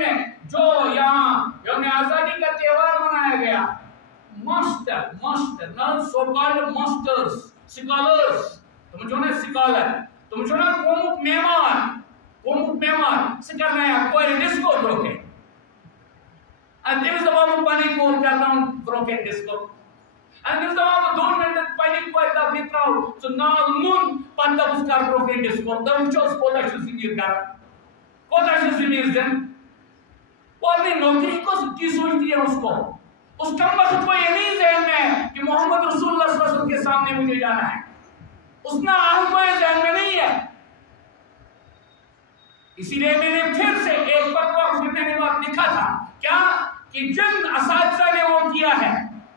میں جو یہاں یوم آزادی کا تہوار منایا گیا، سکالرز تم جو نا سکالر تم جو نا قومک معمار سے کرنا ہے کوئی ڈسکو بروکے تمس دپان پنی کور کرنا بروکے ڈسکو تمس دپان 2 منٹ پنی کوئی دپ یہ تراو سو نال مون پتہ دپس کر بروکے ڈسکو دپ وچھوس کوتاہ چھ زمین کران کوتاہ چھ زمین دن اور اپنی نوکری کو کی سوچتی ہے اس کو اس کم وقت کو یہ نہیں ذہن میں ہے کہ محمد رسول اللہ صلی اللہ علیہ وسلم کے سامنے مجھے جانا ہے، اس نے آہم کو یہ ذہن میں نہیں ہے۔ اسی لیے میں نے پھر سے ایک بار میں نے بات لکھا تھا کیا کہ جن اساتذہ نے وہ کیا ہے،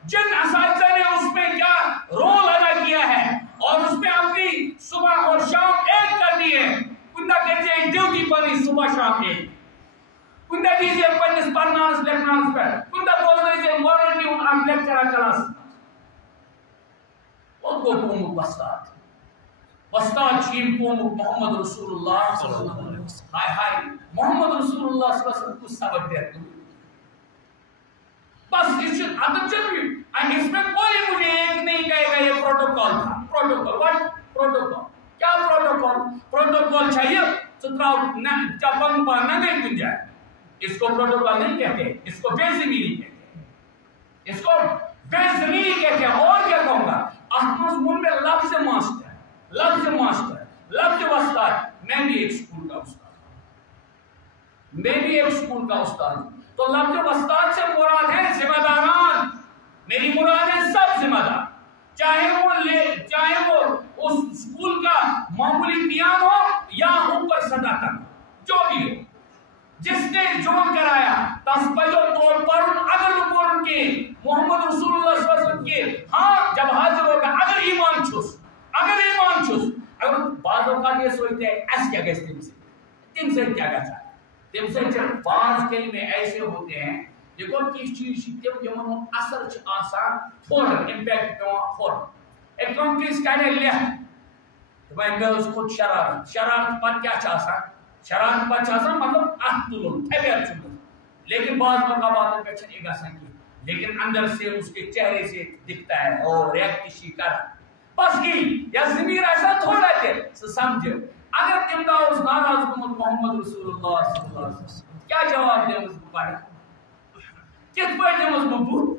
جن اساتذہ نے اس میں کیا رول ادا کیا ہے اور اس میں اپنی صبح اور شام ایک کر دی ہے، کنہ کہتے ہیں ڈیوٹی پر ہی صبح شام ایک کنہ دیجئے پنس پرنانس لکھنانس پر کنہ بولنے سے مورنٹی ان آپ لیکچرہ کلاس اور وہ قومک وستاد چیم قومک محمد رسول اللہ صلی اللہ علیہ وسلم ہائے محمد رسول اللہ صلی اللہ علیہ وسلم کو سبق دیتے بس اس میں کوئی مجھے ایک نہیں کہے گا یہ پروٹوکول تھا پروٹوکول کیا پروٹوکول چاہیے ستراؤ چپن پانا نہیں کن جائے اس کو پروٹوکول نہیں کہتے، اس کو بے زمینی کہتے ہیں، اس کو بے زمینی کہتے ہیں۔ اور کیا کہوں گا احمد من میں لفظ ماسٹر لفظ وستاد میں بھی ایک سکول کا استاد ہوں تو لفظ وستاد سے مراد ہے ذمہ داران، میری مراد ہے سب ذمہ دار، چاہے وہ اس سکول کا معمولی پیان ہو یا اوپر صداقت جو بھی ہو، جس نے جو کرایا تصبیح طور پر اگر ان کے محمد رسول اللہ صلی اللہ علیہ وسلم کے ہاں جب حاضر ہوگا اگر ایمان چھس اگر بعض اوقات یہ سوچتے ہیں ایس کیا گئے تم سے کیا گیا تم سے جب بعض کلمے ایسے ہوتے ہیں دیکھو کس چیز تم جمن اثر آسان فوراً امپیکٹ پیوان فوراً ایک کنٹریز کہنے لیا تو میں گرلز خود شرارت پر کیا چاہتا شرارت پر چاہتا مطلب احتلون تھیبیر چکل لیکن بعض مقامات پہ چھنے گا سنگی لیکن اندر سے اس کے چہرے سے دکھتا ہے اور ریاکتشی کر بس کی یا ضمیر ایسا تھوڑا ہے سمجھے اگر تم دا اس ناراض محمد رسول اللہ صلی اللہ علیہ وسلم کیا جواب دے اس کو پڑھا کت پہ دے اس کو بھوت